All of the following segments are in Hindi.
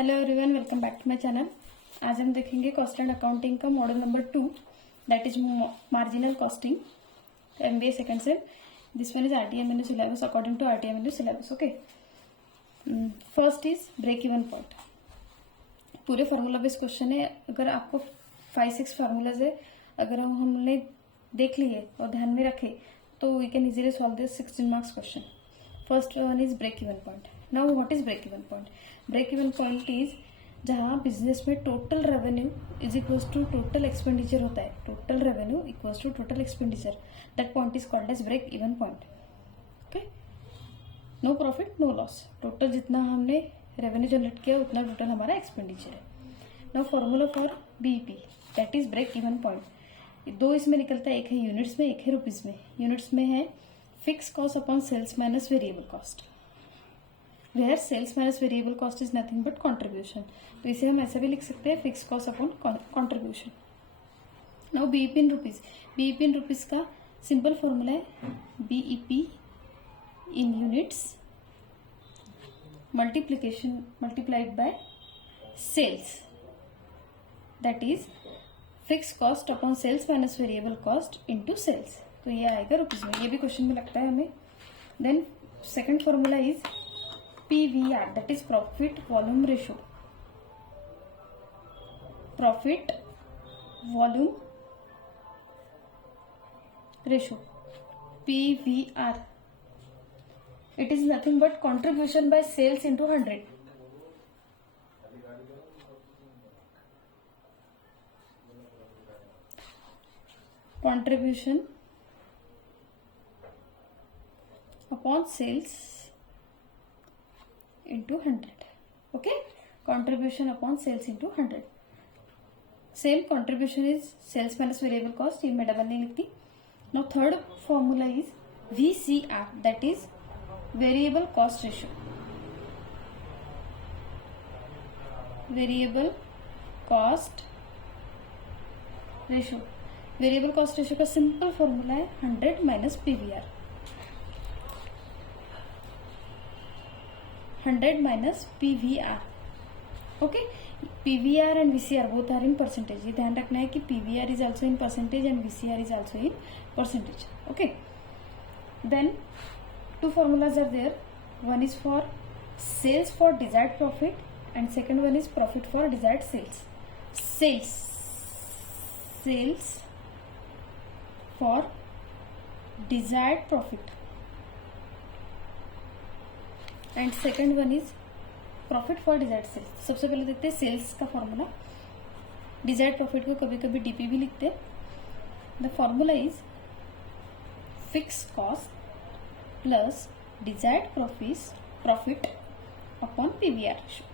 Hello everyone, welcome back to my channel. आज हम देखेंगे कॉस्ट एंड अकाउंटिंग का model number 2, that is marginal costing, MBA second sem. This one is RTMNU syllabus according to RTMNU syllabus. Okay. First is break even point. पूरे फार्मूला बेस्ड क्वेश्चन है। अगर आपको 5-6 फार्मूलाज है, अगर हमने देख लिए और ध्यान में रखे तो we can easily solve this 16 marks question. First one is break even point. Now what is break even point? Break even point is जहां बिजनेस में total revenue is equals to total expenditure होता है। Total revenue equals to total expenditure, that point is called as break even point. Okay, no profit no loss, total जितना हमने रेवेन्यू जनरेट किया उतना टोटल हमारा एक्सपेंडिचर है। Now formula for BEP, that is break even point. दो इसमें निकलता है, एक है यूनिट्स में, एक है रुपीज में। यूनिट्स में है fix cost upon sales minus variable cost, where sales minus variable cost is nothing but contribution. तो इसे हम ऐसे भी लिख सकते हैं, fix cost upon contribution. Now BEP in rupees. BEP in rupees का सिंपल फॉर्मूला है BEP in units multiplied by sales, that is fixed cost upon sales minus variable cost into sales। तो ये आएगा रुपीज में, ये भी क्वेश्चन में लगता है हमें। Then second formula is PVR, that is profit volume ratio। profit volume ratio, PVR, it is nothing but contribution by sales into 100। contribution upon sales into 100। okay, contribution upon sales into 100। same contribution is sales minus variable cost, ये मैं डबल नहीं लिखती। now third formula is VCR, that is variable cost ratio. Variable cost ratio, variable cost ratio का सिंपल फॉर्मूला है 100 minus PVR। 100 minus PVR। Okay, PVR and VCR both are in percentage. ये ध्यान रखना है कि PVR is also in percentage and VCR is also in percentage. Okay, then two formulas are there. One is for sales for desired profit and second one is profit for desired sales। Sales for desired profit and second one is profit for desired sales। सबसे पहले देखते हैं सेल्स का फॉर्मूला। डिजायर्ड प्रॉफिट को कभी कभी डीपी भी लिखते हैं। The formula is fixed cost plus desired profit upon PVR ratio,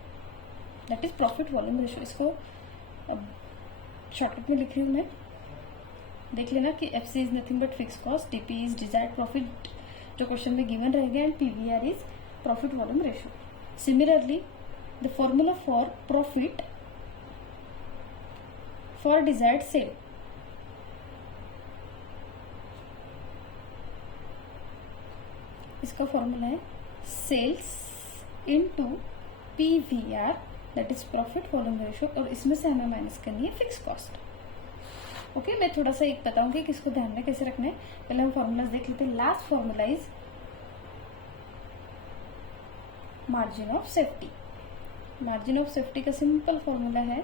that is profit volume ratio. इसको शॉर्टकट में लिख रही हूँ मैं, देख लेना कि FC is nothing but fix cost, DP is desired profit जो क्वेश्चन में गिवन रहेगा, and PVR is profit volume ratio. Similarly the formula for profit for desired sale, इसका फॉर्मूला है sales into PVR, that is profit volume ratio, और इसमें से हमें माइनस करनी है फिक्स कॉस्ट। ओके, मैं थोड़ा सा एक बताऊंगी कि इसको ध्यान में कैसे रखना है। पहले हम फॉर्मूलाज देख लेते हैं। Last formula is margin of safety. Margin of safety का सिंपल फॉर्मूला है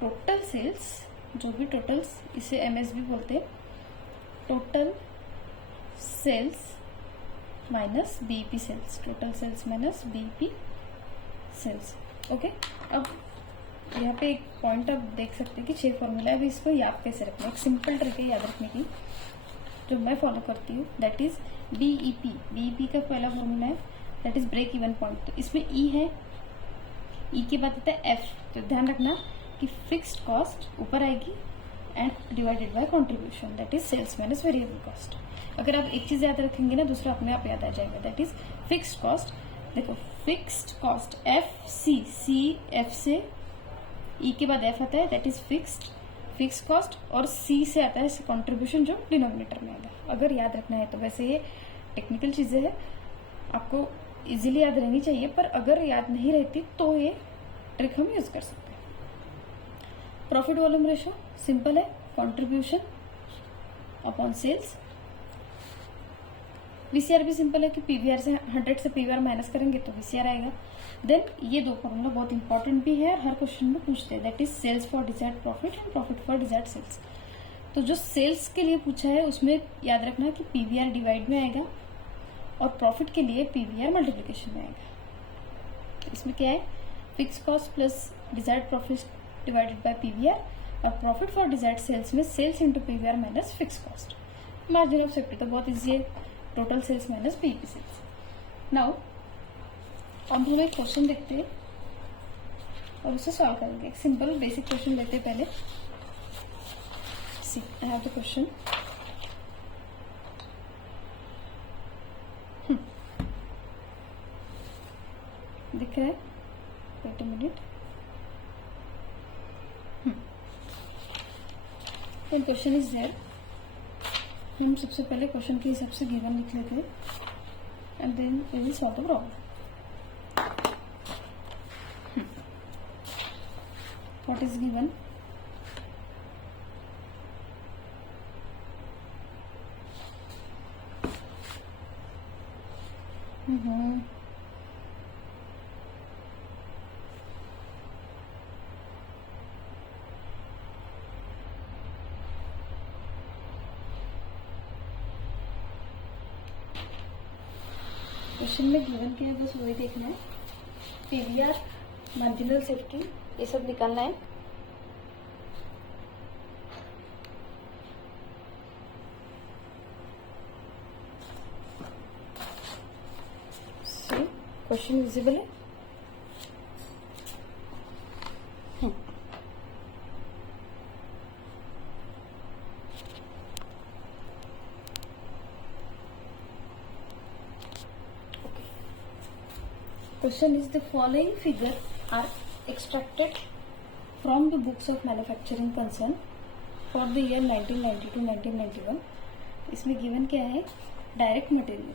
टोटल सेल्स, जो भी टोटल्स, इसे MSB बोलते हैं, total sales minus BEP sales, total sales minus BEP sales. Okay, अब यहाँ पे एक पॉइंट आप देख सकते हैं कि 6 फॉर्मूला है। अभी इसको याद कैसे रखना है, एक सिंपल ट्रिक है याद रखने की जो मैं फॉलो करती हूँ, दैट इज BEP। BEP का पहला फॉर्मूला है that is break even point. तो इसमें E है, E के बाद आता है F। तो ध्यान रखना कि फिक्स्ड कॉस्ट ऊपर आएगी and divided by contribution, that is sales minus variable cost. अगर आप एक चीज याद रखेंगे ना, दूसरा अपने आप याद आ जाएगा, दैट इज फिक्स्ड कॉस्ट। देखो फिक्स्ड कॉस्ट FC, F से E के बाद F आता है, दैट इज फिक्स्ड कॉस्ट, और C से आता है कॉन्ट्रीब्यूशन जो डिनोमिनेटर में आएगा। अगर याद रखना है तो, वैसे ये टेक्निकल चीजें हैं, आपको इजीली याद रहनी चाहिए, पर अगर याद नहीं रहती तो ये ट्रिक हम यूज कर सकते हैं। प्रॉफिट वॉल्यूम रेशो सिंपल है, कंट्रीब्यूशन अपॉन सेल्स। वीसीआर भी सिंपल है कि पीवीआर से 100 से पीवीआर माइनस करेंगे तो वीसीआर आएगा। देन ये दो फॉर्मूला बहुत इंपॉर्टेंट भी है और हर क्वेश्चन में पूछते हैं, that is sales for desired profit and profit for desired sales. तो जो सेल्स के लिए पूछा है उसमें याद रखना कि पीवीआर डिवाइड में आएगा और प्रॉफिट के लिए पीवीआर मल्टीप्लिकेशन में आएगा। इसमें क्या है, fix cost plus desired profit divided by PVR, और प्रॉफिट फॉर डिजायर्ड सेल्स में sales into PVR minus fix cost. Margin of safety तो बहुत इजी है, total sales minus BEP sales. Now अब हम एक क्वेश्चन देखते हैं और उसे सॉल्व करेंगे। एक सिंपल बेसिक क्वेश्चन लेते हैं पहले। See I have the question. दिख रहा है, wait a minute. Question is there. हम सबसे पहले क्वेश्चन के हिसाब से गिवन लिख लेते हैं and then we will solve the problem. What is given? Question में गिवन क्या है, बस वही देखना है। पीवीआर, मार्जिनल सेफ्टी, ये सब निकालना है। क्वेश्चन विजिबल है? Question is, the following figure are extracted from the books of manufacturing concern for the year 1990 to 1991. इसमें given क्या है? Direct material.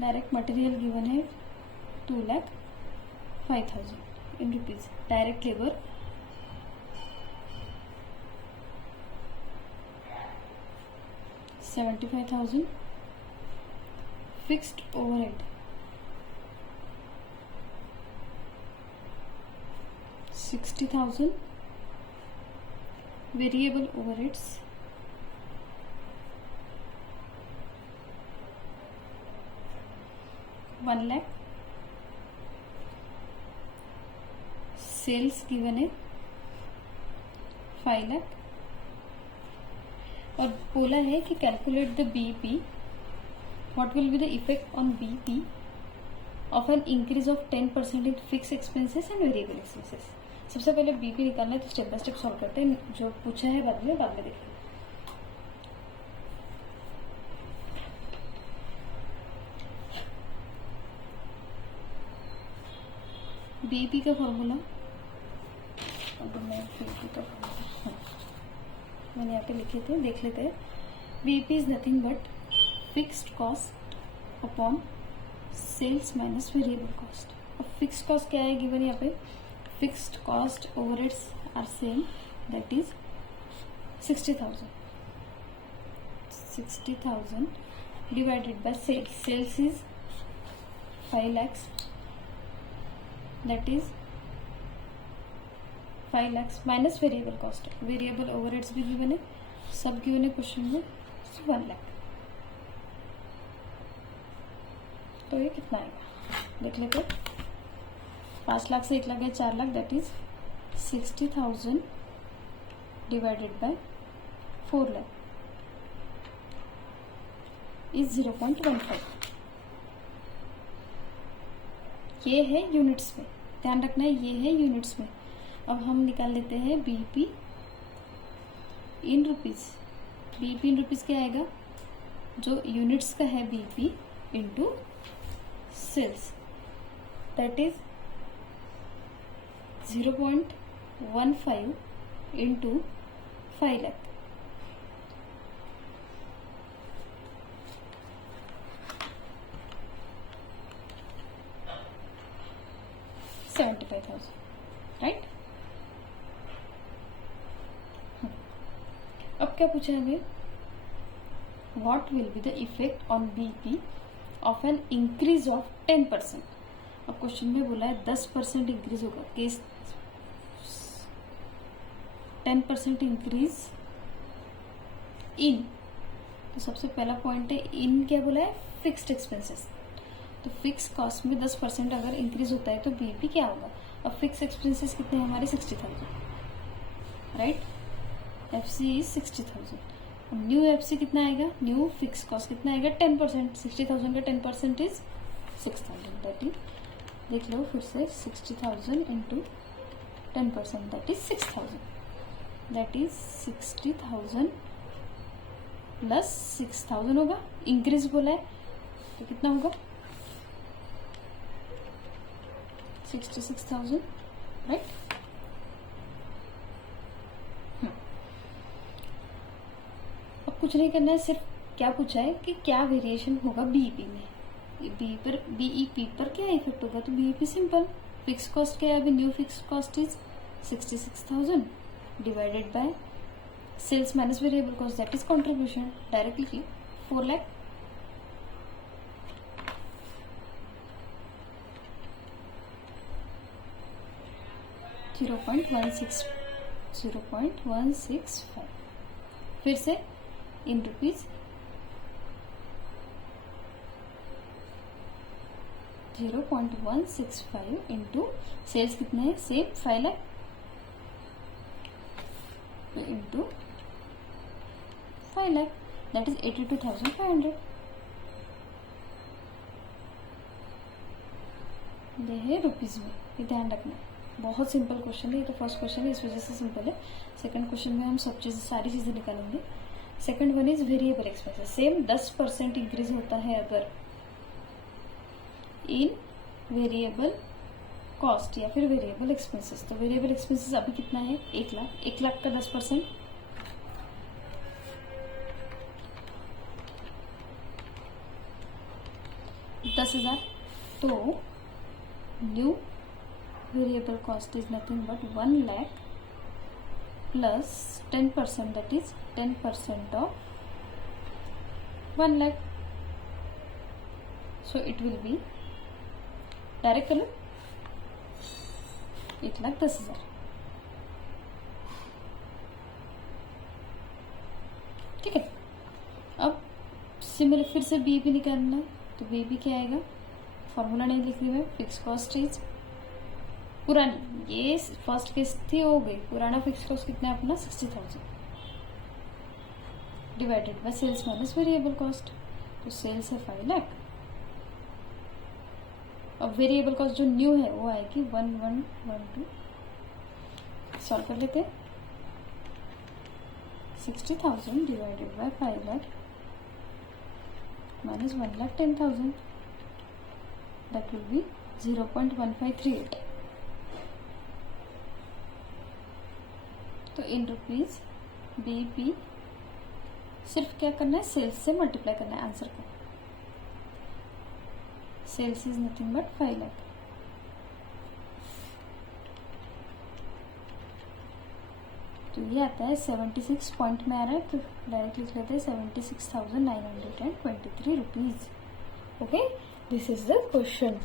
Direct material given है 2,05,000 in rupees। Direct labour 75,000, fixed overhead 60,000, variable overheads 1 lakh, sales given है 5 लाख, और बोला है कि calculate the BEP, what will be the effect on BEP of an increase of 10% in fix expenses and variable expenses. सबसे पहले बीईपी निकालना है, तो स्टेप बाय स्टेप सॉल्व करते हैं। जो पूछा है बाद में देखेंगे। बीईपी का फॉर्मूला, मैंने यहाँ पे लिखे थे, देख लेते हैं। BEP is nothing but fixed cost upon sales minus variable cost. अब फिक्स्ड कॉस्ट क्या है गिवन यहाँ पे? Fixed cost overheads are same, that is 60,000। 60,000 divided by sales. Sales is 5 lakhs, that is 5 lakhs minus variable cost. Variable overheads भी गिवन है, सब गिवन है क्वेश्चन में, 1 लाख। तो ये कितना आएगा देख लेते। 5 लाख से 1 लाख है 4 lakh, that is 60,000 divided bye 4 lakh is 0.15। ये है यूनिट्स में, ध्यान रखना है, ये है यूनिट्स में। अब हम निकाल लेते हैं BEP in rupees. BEP in rupees क्या आएगा? जो यूनिट्स का है BEP into sales, that is 0.15 into 5 lakh. 65,000, right. अब क्या पूछा है हमें, what will be the effect on BP of an increase of 10%। अब क्वेश्चन में बोला है 10% इंक्रीज होगा, केस 10% इंक्रीज इन, तो सबसे पहला पॉइंट है इन, क्या बोला है, फिक्स्ड एक्सपेंसेस। तो फिक्स कॉस्ट में 10% अगर इंक्रीज होता है तो बीपी क्या होगा। अब फिक्स एक्सपेंसेस कितने हैं हमारे, 60,000, राइट। FC is 60,000। अब न्यू एफसी कितना आएगा, न्यू फिक्स कॉस्ट कितना आएगा, 10%। 60,000 का 10% इज 6,000, दैट इज, देख लो फिर से, 60,000 into 10%, that is 6,000, that is 60,000 plus 6,000 होगा, इंक्रीज बोला है तो कितना होगा, 66,000, राइट। अब कुछ नहीं करना है, सिर्फ क्या पूछा है कि क्या वेरिएशन होगा बीईपी में, बीईपी पर क्या इफेक्ट होगा। तो बीईपी सिंपल, फिक्स कॉस्ट क्या है अभी, new fix cost is 66,000 divided by sales minus variable cost, that is contribution, directly 4 lakh. $0.165, फिर से इन रुपीज, 0.165 इंटू सेल्स कितने हैं, same 5 lakh, into 5 lakh, that is 82,500। ये है रुपीज में, ये ध्यान रखना। बहुत सिंपल क्वेश्चन है, ये तो फर्स्ट क्वेश्चन है इस वजह से सिंपल है। सेकंड क्वेश्चन में हम सब चीज़, सारी चीज़ें निकालेंगे। Second one is variable expenses, same 10% increase होता है अगर इन वेरिएबल कॉस्ट या फिर वेरिएबल एक्सपेंसेस। तो वेरिएबल एक्सपेंसेस अभी कितना है, 1 लाख, 1 लाख का 10%, $10,000। तो new variable cost is nothing but 1 lakh plus 10%, that is 10% of 1 lakh. So it will be direct करो 1,10,000। ठीक है। अब सिमिलर फिर से बी भी निकालना है, तो बी भी क्या आएगा, फॉर्मूला नहीं लिख रही मैं, फिक्स कॉस्ट इज पुरानी, ये फर्स्ट केस थी, हो गई, पुराना फिक्स कॉस्ट कितना है अपना 60,000 divided by sales minus variable cost. तो सेल्स है 5 लाख, अब वेरिएबल कॉस्ट जो न्यू है वो आएगी 1112, सॉल्व कर लेते हैं। 60,000 divided bye 5 lakh minus 1,10,000, that will be 0.1538। तो इन रुपीज बीपी सिर्फ क्या करना है, सेल्स से मल्टीप्लाई करना है आंसर को। Sales is nothing but 5 lakh. तो ये आता है 76 पॉइंट में आ रहा है, तो डायरेक्ट लिख लेते हैं 76,923 rupees. Okay, this is the question.